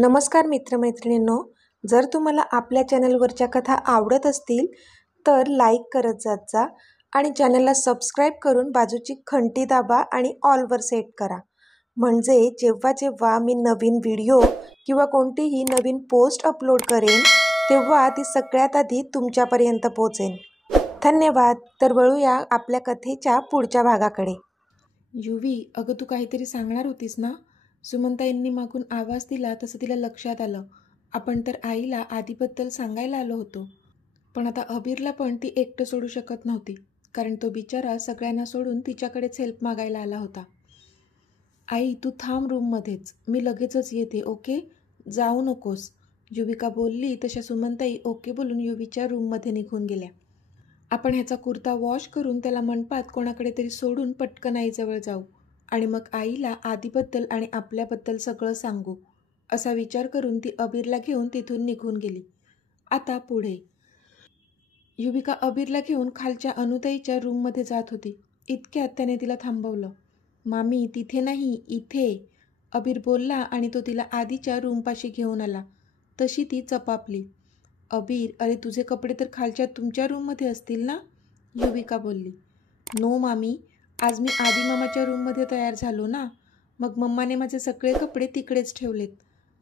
नमस्कार मित्रमैत्रिणींनो, जर तुम्हाला आपल्या चॅनलवरच्या कथा आवडत असतील तर लाईक करत जात जा आणि चॅनलला सबस्क्राईब करून बाजूची घंटी दाबा आणि ऑलवर सेट करा. म्हणजे जेव्हा जेव्हा मी नवीन व्हिडिओ किंवा कोणतीही नवीन पोस्ट अपलोड करेन तेव्हा ती सगळ्यात आधी तुमच्यापर्यंत पोहोचेल. धन्यवाद. तर वळूया आपल्या कथेच्या पुढच्या भागाकडे. युवी, अगं तू काहीतरी सांगणार होतीस ना? सुमनताईंनी मागून आवाज दिला तसं तिला लक्षात आलं. आपण तर आईला आधीबद्दल सांगायला आलो होतो. पण आता अबीरला पण ती एकटं सोडू शकत नव्हती, कारण तो बिचारा सगळ्यांना सोडून तिच्याकडेच हेल्प मागायला आला होता. आई, तू थांब रूममध्येच, मी लगेचच येते, ओके? जाऊ नकोस, युविका बोलली. तशा सुमनताई ओके बोलून युवीच्या रूममध्ये निघून गेल्या. आपण ह्याचा कुर्ता वॉश करून त्याला मंडपात कोणाकडे तरी सोडून पटकन आईजवळ जाऊ आणि मग आईला आधीबद्दल आणि आपल्याबद्दल सगळं सांगू, असा विचार करून ती अबीरला घेऊन तिथून निघून गेली. आता पुढे. युविका अबीरला घेऊन खालच्या अनुताईच्या रूममध्ये जात होती. इतक्यात त्याने तिला थांबवलं. मामी, तिथे नाही, इथे, अबीर बोलला आणि तो तिला आधीच्या रूमपाशी घेऊन आला. तशी ती चपापली. अबीर, अरे तुझे कपडे तर खालच्या तुमच्या रूममध्ये असतील ना? युविका बोलली. नो मामी, आज मी आधी मामाच्या रूममध्ये तयार झालो ना, मग मम्माने माझे सगळे कपडे तिकडेच ठेवलेत,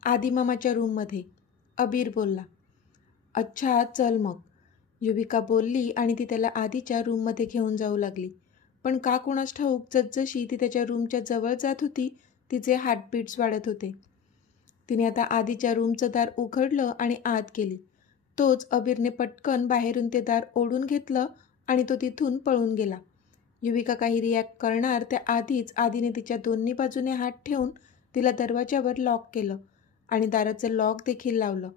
आधी मामाच्या रूममध्ये, अबीर बोलला. अच्छा, चल मग, युविका बोलली आणि ती त्याला आधीच्या रूममध्ये घेऊन जाऊ लागली. पण का कोणास ठाऊक जसजशी ती त्याच्या रूमच्या जवळ जात होती तिचे हार्टबीट्स वाढत होते. तिने आता आधीच्या रूमचं दार उघडलं आणि आत गेली. तोच अबीरने पटकन बाहेरून ते दार ओढून घेतलं आणि तो तिथून पळून गेला. युविका काही रिॲक्ट करणार त्या आधीच आधीने तिच्या दोन्ही बाजूने हात ठेवून तिला दरवाजावर लॉक केलं आणि दाराचं लॉक देखील लावलं.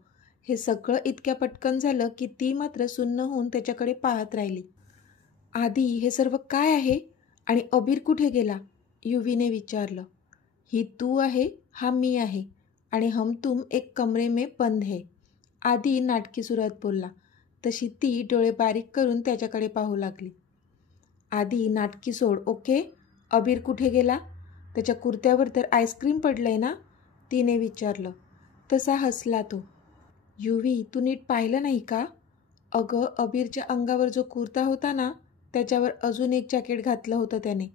हे सगळं इतक्या पटकन झालं की ती मात्र सुन्न होऊन त्याच्याकडे पाहत राहिली. आधी, हे सर्व काय आहे आणि अबीर कुठे गेला? युवीने विचारलं. ही तू आहे, हा मी आहे आणि हम तुम एक कमरे में बंद है, आधी नाटकी सुरात बोलला. तशी ती डोळे बारीक करून त्याच्याकडे पाहू लागली. आधी नाटकी सोड, ओके? अबीर कुठे गेला? त्याच्या कुर्त्यावर तर आईस्क्रीम पडलंय ना? तिने विचारलं. तसा हसला तो. युवी, तू नीट पाहिलं नाही का? अगं, अबीरच्या अंगावर जो कुर्ता होता ना त्याच्यावर अजून एक जॅकेट घातलं होतं त्याने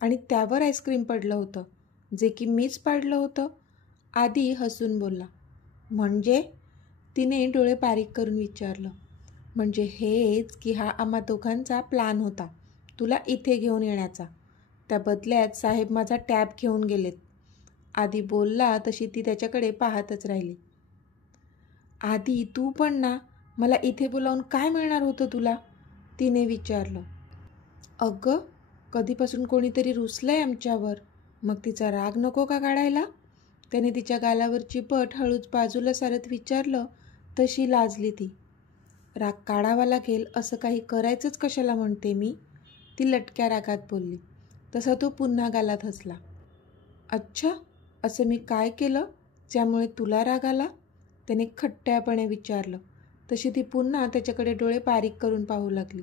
आणि त्यावर आईस्क्रीम पडलं होतं, जे की मीच पाडलं होतं, आधी हसून बोलला. म्हणजे? तिने डोळे बारीक करून विचारलं. म्हणजे हेच की हा आम्हा दोघांचा प्लॅन होता, तुला इथे घेऊन येण्याचा. त्या बदल्यात साहेब माझा टॅब घेऊन गेलेत, आधी बोलला. तशी ती त्याच्याकडे पाहतच राहिली. आधी, तू पण ना, मला इथे बोलावून काय मिळणार होतं तुला? तिने विचारलं. अगं, कधीपासून कोणीतरी रुसलंय आमच्यावर, मग तिचा राग नको का काढायला? त्याने तिच्या गालावरची बट हळूच बाजूला सारत विचारलं. तशी लाजली ती. राग काढावा लागेल असं काही करायचंच कशाला म्हणते मी, ती लटक्या रागात बोलली. तसा तो पुन्हा गालात हसला. अच्छा, असं मी काय केलं ज्यामुळे तुला राग आला? त्याने खट्ट्यापणे विचारलं. तशी ती पुन्हा त्याच्याकडे डोळे बारीक करून पाहू लागली.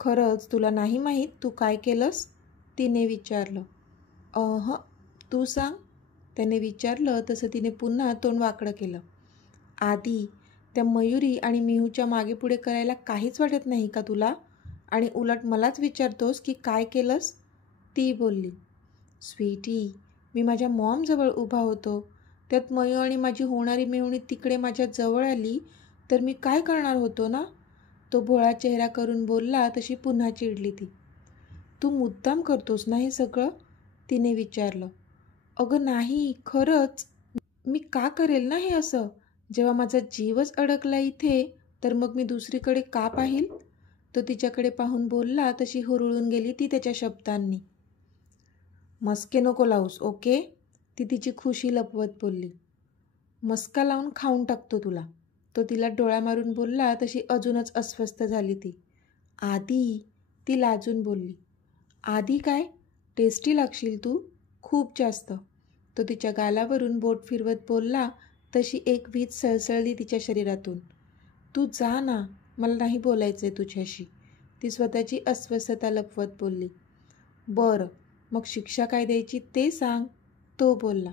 खरंच तुला नाही माहीत तू काय केलंस? तिने विचारलं. तू सांग, त्याने विचारलं. तसं तिने पुन्हा तोंड वाकडं केलं. आधी, त्या मयुरी आणि मिहूच्या मागे पुढे करायला काहीच वाटत नाही का तुला? आणि उलट मलाच विचारतोस की काय केलंस? ती बोलली. स्वीटी, मी माझ्या मॉमजवळ उभा होतो, त्यात मयू आणि माझी होणारी मेहुणी तिकडे माझ्या जवळ आली तर मी काय करणार होतो ना? तो भोळा चेहरा करून बोलला. तशी पुन्हा चिडली ती. तू मुद्दाम करतोस ना हे सगळं? तिने विचारलं. अगं नाही, खरंच मी का करेल ना हे असं? जेव्हा माझा जीवच अडकला इथे तर मग मी दुसरीकडे का पाहील? तो तिच्याकडे पाहून बोलला. तशी हुरळून गेली ती त्याच्या शब्दांनी. मस्के नको लावूस, ओके? ती तिची खुशी लपवत बोलली. मस्का लावून खाऊन टाकतो तुला, तो तिला डोळा मारून बोलला. तशी अजूनच अस्वस्थ झाली ती. आधी, ती लाजून बोलली. आधी काय? टेस्टी लागशील तू, खूप जास्त, तो तिच्या गालावरून बोट फिरवत बोलला. तशी एक वीज सळसळली तिच्या शरीरातून. तू जा ना, मला नाही बोलायचंय तुझ्याशी, ती स्वतःची अस्वस्थता लपवत बोलली. बरं, मग शिक्षा काय द्यायची ते सांग, तो बोलला.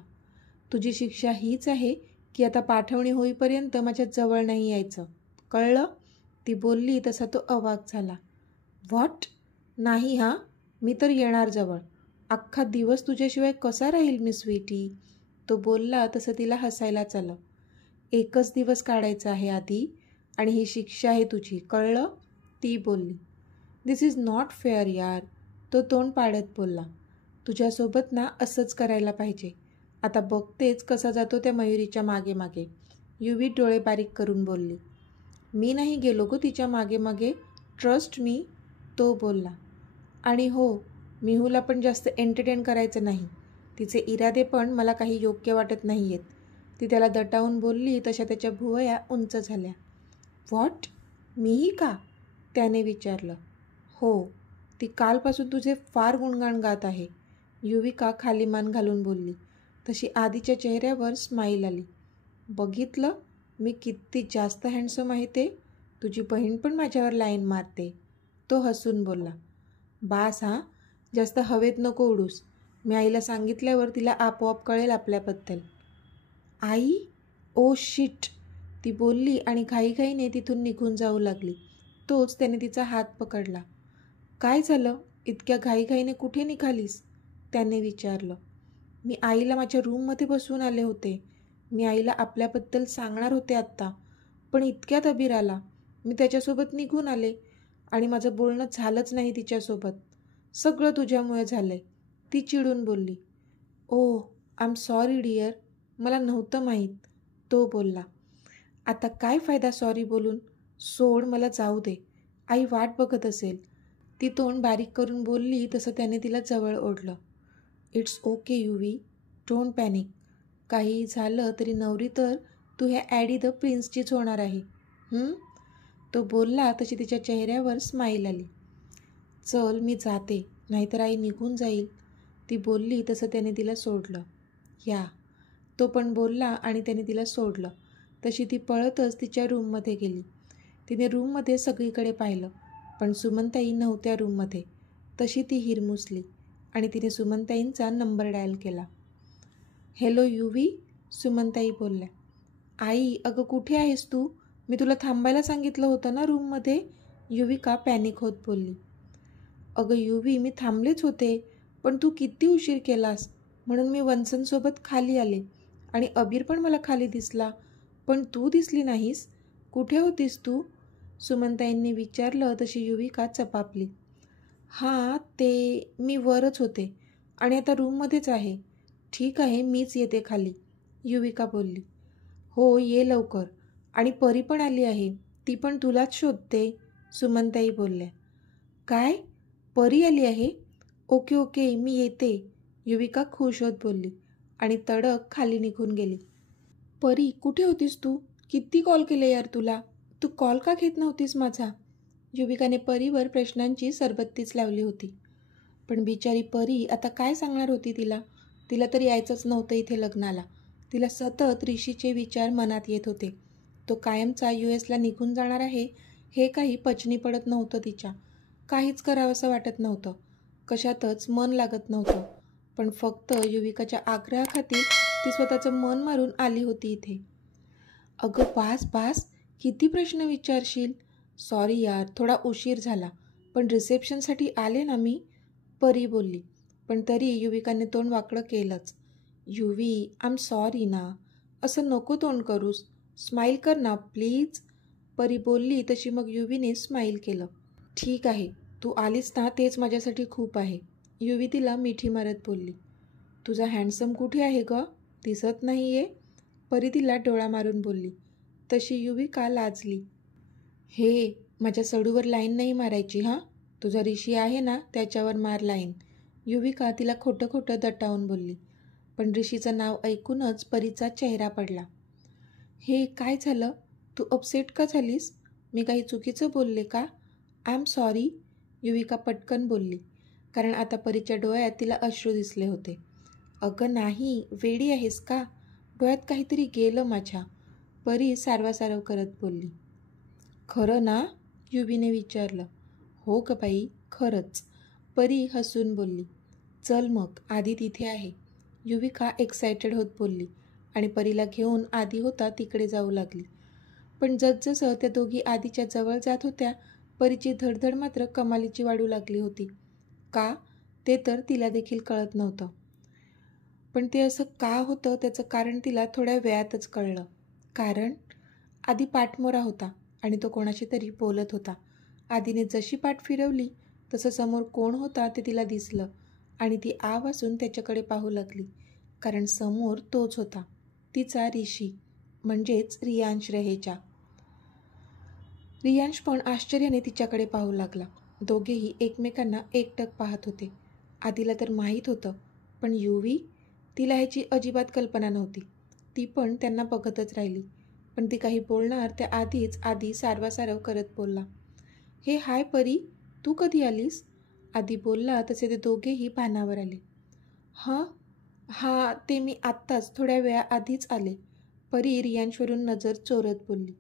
तुझी शिक्षा हीच आहे की आता पाठवणी होईपर्यंत माझ्या जवळ नाही यायचं, कळलं? ती बोलली तसा तो अवाक झाला. व्हॉट? नाही हां, मी तर येणार जवळ. अख्खा दिवस तुझ्याशिवाय कसा राहील मी स्वीटी? तो बोलला तसं तिला हसायलाच आलं. एकच दिवस काढायचा आहे आधी आणि ही शिक्षा आहे तुझी, कळलं? ती बोलली. दिस इज नॉट फेअर यार, तो तोंड पाडत बोलला. तुझ्यासोबत ना असंच करायला पाहिजे. आता बघतेच कसा जातो त्या मयुरीच्या मागे मागे. युवी डोळे बारीक करून बोलली. मी नाही गेलो गो तिच्या मागे मागे, ट्रस्ट मी, तो बोलला. आणि हो, मिहूला पण जास्त एंटरटेन करायचं नाही. तिचे इरादे पण मला काही योग्य वाटत नाही आहेत. ती त्याला दटावून बोलली तशा त्याच्या भुवया उंच झाल्या. व्हॉट? मीही का? त्याने विचारलं. हो, ती कालपासून तुझे फार गुणगाण गात आहे, युविका खाली मान घालून बोलली. तशी आधीच्या चेहऱ्यावर स्माईल आली. बघितलं मी किती जास्त हँडसम आहे ते? तुझी बहीण पण माझ्यावर लाईन मारते, तो हसून बोलला. बास हां, जास्त हवेत नको उडूस. मी आईला सांगितल्यावर तिला आपोआप कळेल आपल्याबद्दल. आई? ओ शिट, ती बोलली आणि घाईघाईने तिथून निघून जाऊ लागली. तोच त्याने तिचा हात पकडला. काय झालं? इतक्या घाईघाईने कुठे निघालीस? त्याने विचारलं. मी आईला माझ्या रूममध्ये बसवून आले होते. मी आईला आपल्याबद्दल सांगणार होते आत्ता, पण इतक्यात अबीर आला. मी त्याच्यासोबत निघून आले आणि माझं बोलणं झालंच नाही तिच्यासोबत. सगळं तुझ्यामुळे झालं आहे, ती चिडून बोलली. ओह, आय एम सॉरी डिअर, मला नव्हतं माहीत, तो बोलला. आता काय फायदा सॉरी बोलून? सोड, मला जाऊ दे. आई वाट बघत असेल, ती तोंड बारीक करून बोलली तसं त्याने तिला जवळ ओढलं. It's okay Yuvi, don't panic. काही झालं तरी नवरी तर तू ह्या ॲडी द प्रिन्सचीच होणार आहे. तो बोलला तशी तिच्या चेहऱ्यावर स्माईल आली. चल मी जाते, नाहीतर आई निघून जाईल, ती बोलली तसं त्याने तिला सोडलं. या, तो पण बोलला आणि त्याने तिला सोडलं. तशी ती पळतच तिच्या रूममध्ये गेली. तिने रूममध्ये सगळीकडे पाहिलं, पण सुमनताई नव्हत्या रूममध्ये. तशी ती हिरमुसली आणि तिने सुमनताईंचा नंबर डायल केला. हॅलो युवी, सुमनताई बोलल्या. आई, अगं कुठे आहेस तू? मी तुला थांबायला सांगितलं होतं ना रूममध्ये, युविका पॅनिक होत बोलली. अगं युवी, मी थांबलेच होते, पण तू किती उशीर केलास म्हणून मी वन्सनसोबत खाली आले आणि अबीर पण मला खाली दिसला, पण तू दिसली नाहीस. कुठे होतीस तू? सुमनताईंनी विचारलं तशी युविका चपापली. हां, ते मी वरच होते आणि आता रूममध्येच आहे. ठीक आहे, मीच येते खाली, युविका बोलली. हो, ये लवकर. आणि परी पण आली आहे, ती पण तुलाच शोधते, सुमनताई बोलल्या. काय? परी आली आहे? ओके ओके, मी येते, युविका खुश होत बोलली आणि तडक खाली निघून गेली. परी, कुठे होतीस तू? किती कॉल केले यार तुला, तू कॉल का घेत नव्हतीस माझा? युविकाने परीवर प्रश्नांची सरबत्तीच लावली होती. पण बिचारी परी आता काय सांगणार होती तिला? तिला तर यायचंच नव्हतं इथे लग्नाला. तिला सतत ऋषीचे विचार मनात येत होते. तो कायमचा US ला निघून जाणार आहे हे काही पचनी पडत नव्हतं तिच्या. काहीच करावंसं वाटत नव्हतं, कशातच मन लागत नव्हतं. पण फक्त युविकाच्या आग्रहाखातीर ती स्वतःचं मन मारून आली होती इथे. अगं बास बास, किती प्रश्न विचारशील? सॉरी यार, थोडा उशीर झाला, पण रिसेप्शनसाठी आले ना मी, परी बोलली. पण तरी युविकाने तोंड वाकडं केलंच. युवी, आय एम सॉरी ना, असं नको तोंड करूस, स्माईल कर ना प्लीज, परी बोलली. तशी मग युवीने स्माईल केलं. ठीक आहे, तू आलीस ना तेच माझ्यासाठी खूप आहे, युवी तिला मिठी मारत बोलली. तुझा हँडसम कुठे आहे गं? दिसत नाही आहे, परी तिला डोळा मारून बोलली. तशी युविका लाजली. हे, माझ्या सडूवर लाईन नाही मारायची हां, तुझा ऋषी आहे ना त्याच्यावर मार लाईन, युविका तिला खोटं खोटं दटावून बोलली. पण ऋषीचं नाव ऐकूनच परीचा चेहरा पडला. हे काय झालं? तू अपसेट का झालीस? मी काही चुकीचं बोलले का? आय एम सॉरी, युविका पटकन बोलली, कारण आता परीच्या डोळ्यात तिला अश्रू दिसले होते. अगं नाही, वेडी आहेस का? डोळ्यात काहीतरी गेलं माझ्या, परी सारवासारव करत बोलली. खरं ना, युवीने विचारलं. हो ग बाई, खरंच, परी हसून बोलली. चल मग, आधी तिथे आहे, युविका एक्सायटेड होत बोलली. आणि परीला घेऊन आदी होता तिकडे जाऊ लागली. पण जसजसं त्या दोघी आदीच्या जवळ जात होत्या, परीची धडधड मात्र कमालीची वाढू लागली होती. का ते तर तिला देखील कळत नव्हतं. पण ते असं का होतं त्याचं कारण तिला थोड्या वेळातच कळलं. कारण आदी पाठमोरा होता आणि तो कोणाशी तरी बोलत होता. आदीने जशी पाठ फिरवली तसं समोर कोण होता ते तिला दिसलं आणि ती आ वासून त्याच्याकडे पाहू लागली. कारण समोर तोच होता, तिचा ऋषी, म्हणजेच रियांश रहेजा. रियांश पण आश्चर्याने तिच्याकडे पाहू लागला. दोघेही एकमेकांना एकटक पाहत होते. आदीला तर माहीत होतं, पण युवी, तिला ह्याची अजिबात कल्पना नव्हती. ती पण त्यांना बघतच राहिली. पण ती काही बोलणार त्या आधीच आदी सारवासारव करत बोलला. हे हाय परी, तू कधी आलीस? आदी बोलला तसे ते दोघेही भानावर आले. हां ते मी आत्ताच थोड्या वेळाआधीच आले, परी रियांशवरून नजर चोरत बोलली.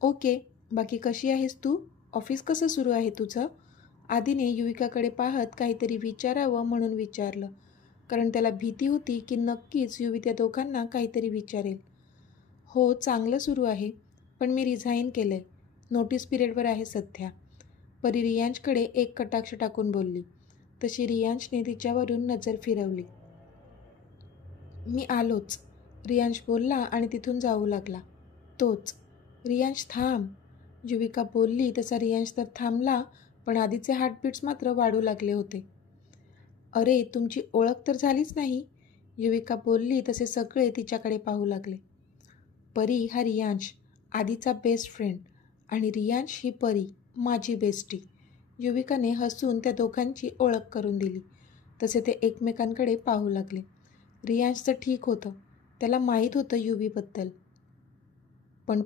ओके, बाकी कशी आहेस तू? ऑफिस कसं सुरू आहे तुझं? आदीने युविकाकडे पाहत काहीतरी विचारावं म्हणून विचारलं, कारण त्याला भीती होती की नक्कीच युवी त्या दोघांना काहीतरी विचारेल. हो, चांगलं सुरू आहे, पण मी रिझाईन केलं आहे, नोटीस पिरियडवर आहे सध्या, परी रियांशकडे एक कटाक्ष टाकून बोलली. तशी रियांशने तिच्यावरून नजर फिरवली. मी आलोच, रियांश बोलला आणि तिथून जाऊ लागला. तोच, रियांश थांब, युविका बोलली तसा रियांश तर थांबला, पण आधीचे हार्टबीट्स मात्र वाढू लागले होते. अरे, तुमची ओळख तर झालीच नाही, युविका बोलली तसे सगळे तिच्याकडे पाहू लागले. परी हा रियांश, आधीचा बेस्ट फ्रेंड, आणि रियांश ही परी, माझी बेस्टी. युविकाने हसून त्या दोघांची ओळख करून दिली. तसे ते एकमेकांकडे पाहू लागले. रियांशचं ठीक होतं, त्याला माहीत होतं युवीबद्दल. पण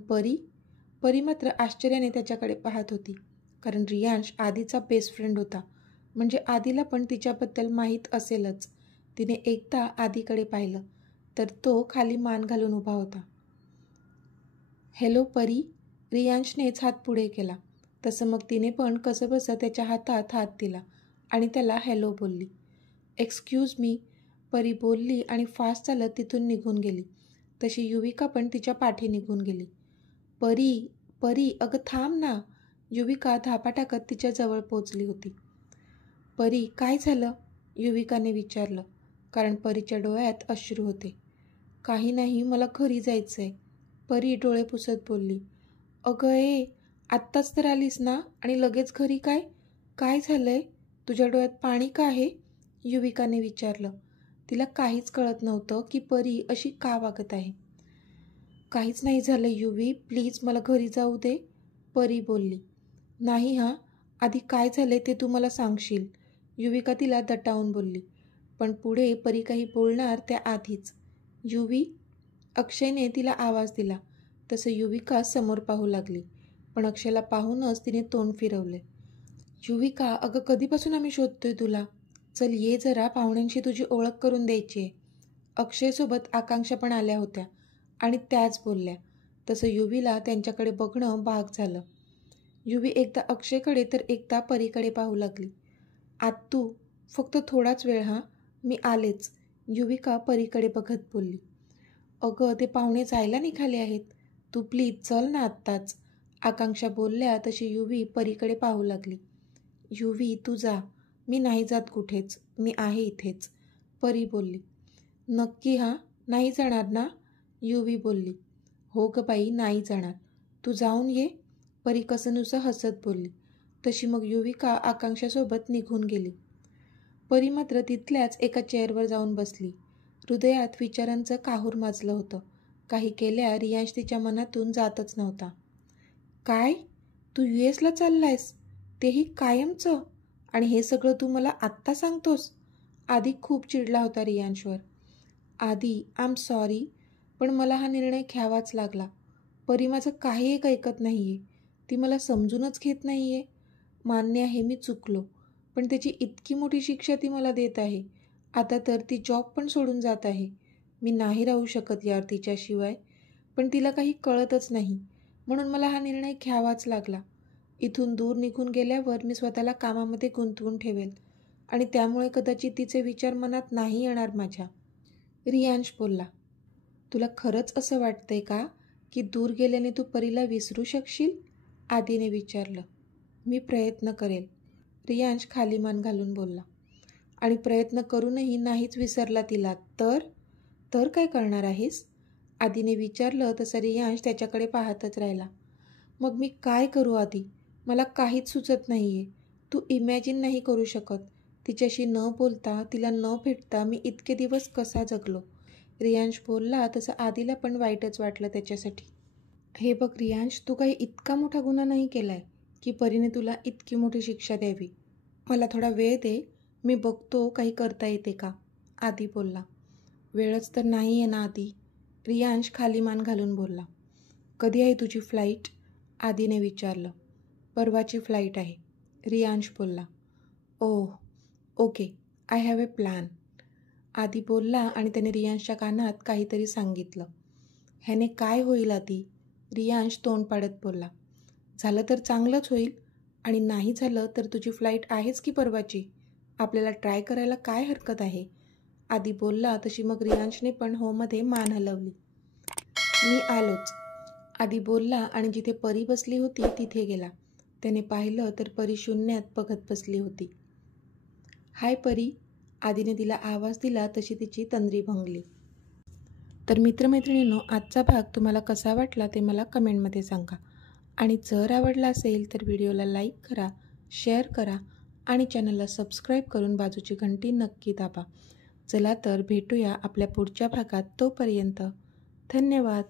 परी मात्र आश्चर्याने त्याच्याकडे पाहत होती, कारण रियांश आधीचा बेस्ट फ्रेंड होता, म्हणजे आधीला पण तिच्याबद्दल माहीत असेलच. तिने एकदा आधीकडे पाहिलं तर तो खाली मान घालून उभा होता. हॅलो परी, रियांशनेच हात पुढे केला. तसं मग तिने पण कसंबसं त्याच्या हातात हात दिला आणि त्याला हॅलो बोलली. एक्सक्यूज मी, परी बोलली आणि फास्ट चालत तिथून निघून गेली. तशी युविका पण तिच्या पाठी निघून गेली. परी अगं थांब ना, युविका धापा टाकत तिच्या जवळ पोचली होती. परी काय झालं, युविकाने विचारलं, कारण परीच्या डोळ्यात अश्रू होते. काही नाही, मला घरी जायचं आहे, परी डोळे पुसत बोलली. अगं आत्ताच तर आलीस ना आणि लगेच घरी काय झालंय, तुझ्या डोळ्यात पाणी का आहे, युविकाने विचारलं. तिला काहीच कळत नव्हतं की परी अशी का वागत आहे. काहीच नाही झालं युवी, प्लीज मला घरी जाऊ दे, परी बोलली. नाही हां, आधी काय झाले ते तू मला सांगशील, युविका तिला दटावून बोलली. पण पुढे परी काही बोलणार त्या आधीच युवी, अक्षयने तिला आवाज दिला. तसं युविका समोर पाहू लागली, पण अक्षयला पाहूनच तिने तोंड फिरवले. युविका, अगं कधीपासून आम्ही शोधतोय तुला, चल ये जरा, पाहुण्यांशी तुझी ओळख करून द्यायची आहे. अक्षयसोबत आकांक्षा पण आल्या होत्या आणि त्याच बोलल्या. तसं युवीला त्यांच्याकडे बघणं भाग झालं. युवी एकदा अक्षयकडे तर एकदा परीकडे पाहू लागली. आत्तू, फक्त थोडाच वेळ हां, मी आलेच, युविका परीकडे बघत बोलली. अगं ते पाहुणे जायला निघाले आहेत, तू प्लीज चल ना आत्ताच, आकांक्षा बोलल्या. तशी युवी परीकडे पाहू लागली. युवी तू जा, मी नाही जात कुठेच, मी आहे इथेच, परी बोलली. नक्की हां, नाही जाणार ना, युवी बोलली. हो ग बाई, नाही जाणार, तू जाऊन ये, परी कसंनुसं हसत बोलली. तशी मग युविका आकांक्षासोबत निघून गेली. परी मात्र तिथल्याच एका चेअरवर जाऊन बसली. हृदयात विचारांचं काहूर माजलं होतं. काही केल्या रियांश तिच्या मनातून जातच नव्हता. काय, तू US ला चाललायस, तेही कायमचं, आणि हे सगळं तू मला आत्ता सांगतोस, आधी खूप चिडला होता रियांशवर. आधी आय एम सॉरी, पण मला हा निर्णय घ्यावाच लागला. परी माझं काही एक ऐकत नाही आहे, ती मला समजूनच घेत नाही आहे. मान्य आहे मी चुकलो, पण त्याची इतकी मोठी शिक्षा ती मला देत आहे. आता तर ती जॉब पण सोडून जात आहे. मी नाही राहू शकत यार तिच्याशिवाय, पण तिला काही कळतच नाही, म्हणून मला हा निर्णय घ्यावाच लागला. इथून दूर निघून गेल्यावर मी स्वतःला कामामध्ये गुंतवून ठेवेल आणि त्यामुळे कदाचित तिचे विचार मनात नाही येणार माझ्या, रियांश बोलला. तुला खरंच असं वाटतंय का की दूर गेल्याने तू परीला विसरू शकशील? आदीने विचारलं. मी प्रयत्न करेल, रियांश खाली मान घालून बोलला. आणि प्रयत्न करूनही नाहीच विसरला तिला तर काय करणार आहेस? आदीने विचारलं तसं रियांश त्याच्याकडे पाहतच राहिला. मग मी काय करू आदी? मला काहीच सुचत नाही आहे. तू इमॅजिन नाही करू शकत. तिच्याशी न बोलता, तिला न भेटता मी इतके दिवस कसा जगलो. रियांश बोलला तसं आदीला पण वाईटच वाटलं त्याच्यासाठी. हे बघ रियांश, तू काही इतका मोठा गुन्हा नाही केला आहे की परीने तुला इतकी मोठी शिक्षा द्यावी. मला थोडा वेळ दे, मी बघतो काही करता येते का, आदी बोलला. वेळच तर नाही आहे ना आदी, रियांश खाली मान घालून बोलला. कधी आहे तुझी फ्लाईट? आदीने विचारलं. परवाची फ्लाईट आहे, रियांश बोलला. Oh okay, I have a plan, आदी बोलला आणि त्याने रियांशच्या कानात काहीतरी सांगितलं. ह्याने काय होईल आदी? रियांश तोंड पाडत बोलला. झालं तर चांगलंच होईल आणि नाही झालं तर तुझी फ्लाईट आहेच की परवाची. आपल्याला ट्राय करायला काय हरकत आहे, आदी बोलला. तशी मग रियांशने पण होमध्ये मान हलवली. मी आलोच, आदी बोलला आणि जिथे परी बसली होती तिथे गेला. त्याने पाहिलं तर परी शून्यात बघत बसली होती. हाय परी, आदीने तिला आवाज दिला तशी तिची तंद्री भंगली. तर मित्रमैत्रिणींनो, आजचा भाग तुम्हाला कसा वाटला ते मला कमेंटमध्ये सांगा. आणि जर आवडला असेल तर व्हिडिओला लाईक करा, शेअर करा आणि चॅनलला सबस्क्राईब करून बाजूची घंटी नक्की दाबा. चला तर भेटूया आपल्या पुढच्या भागात. तोपर्यंत धन्यवाद.